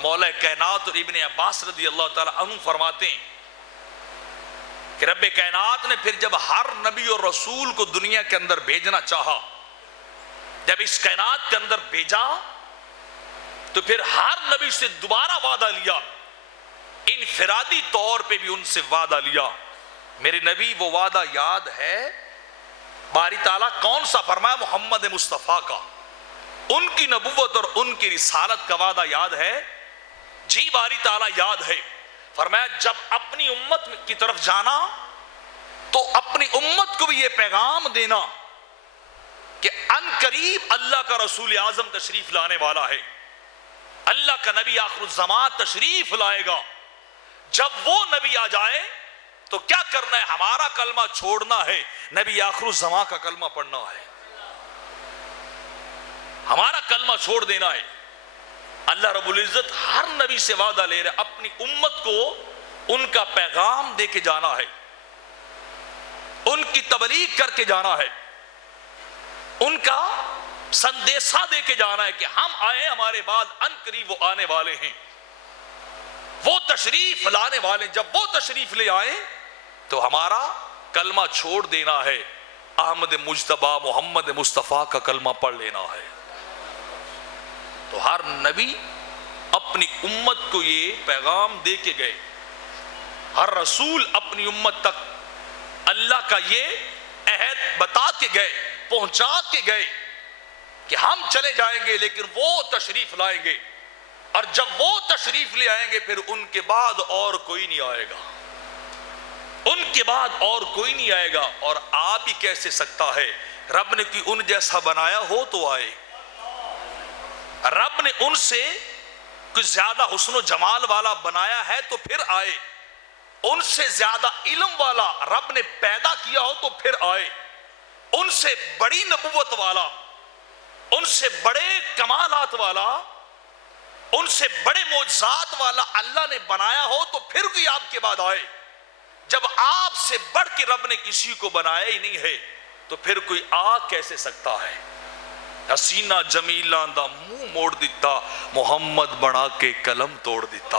مولا کائنات اور ابن عباس رضی اللہ تعالی عنہ فرماتے ہیں کہ رب کائنات نے پھر جب ہر نبی اور رسول کو دنیا کے اندر بھیجنا چاہا، جب اس کائنات کے اندر بھیجا تو پھر ہر نبی سے دوبارہ وعدہ لیا، انفرادی طور پہ بھی ان سے وعدہ لیا۔ میرے نبی وہ وعدہ یاد ہے؟ باری تعالیٰ کون سا فرمایا؟ محمد مصطفیٰ کا، ان کی نبوت اور ان کی رسالت کا وعدہ یاد ہے؟ جی باری تعالیٰ یاد ہے۔ فرمایا جب اپنی امت کی طرف جانا تو اپنی امت کو بھی یہ پیغام دینا کہ ان قریب اللہ کا رسول اعظم تشریف لانے والا ہے، اللہ کا نبی آخر الزمان تشریف لائے گا۔ جب وہ نبی آ جائے تو کیا کرنا ہے؟ ہمارا کلمہ چھوڑنا ہے، نبی آخر الزمان کا کلمہ پڑھنا ہے، ہمارا کلمہ چھوڑ دینا ہے۔ اللہ رب العزت ہر نبی سے وعدہ لے رہے، اپنی امت کو ان کا پیغام دے کے جانا ہے، ان کی تبلیغ کر کے جانا ہے، ان کا سندیسہ دے کے جانا ہے کہ ہم آئے، ہمارے بعد ان قریب وہ آنے والے ہیں، وہ تشریف لانے والے۔ جب وہ تشریف لے آئے تو ہمارا کلمہ چھوڑ دینا ہے، احمد مجتبی محمد مصطفیٰ کا کلمہ پڑھ لینا ہے۔ تو ہر نبی اپنی امت کو یہ پیغام دے کے گئے، ہر رسول اپنی امت تک اللہ کا یہ عہد بتا کے گئے، پہنچا کے گئے کہ ہم چلے جائیں گے لیکن وہ تشریف لائیں گے، اور جب وہ تشریف لے آئیں گے پھر ان کے بعد اور کوئی نہیں آئے گا، ان کے بعد اور کوئی نہیں آئے گا۔ اور آ بھی کیسے سکتا ہے؟ رب نے کوئی ان جیسا بنایا ہو تو آئے، رب نے ان سے کچھ زیادہ حسن و جمال والا بنایا ہے تو پھر آئے، ان سے زیادہ علم والا رب نے پیدا کیا ہو تو پھر آئے، ان سے بڑی نبوت والا، ان سے بڑے کمالات والا، ان سے بڑے معجزات والا اللہ نے بنایا ہو تو پھر کوئی آپ کے بعد آئے۔ جب آپ سے بڑھ کے رب نے کسی کو بنایا ہی نہیں ہے تو پھر کوئی آ کیسے سکتا ہے؟ حسینہ جمیلاں دا منہ موڑ دیتا، محمد بنا کے قلم توڑ دیتا۔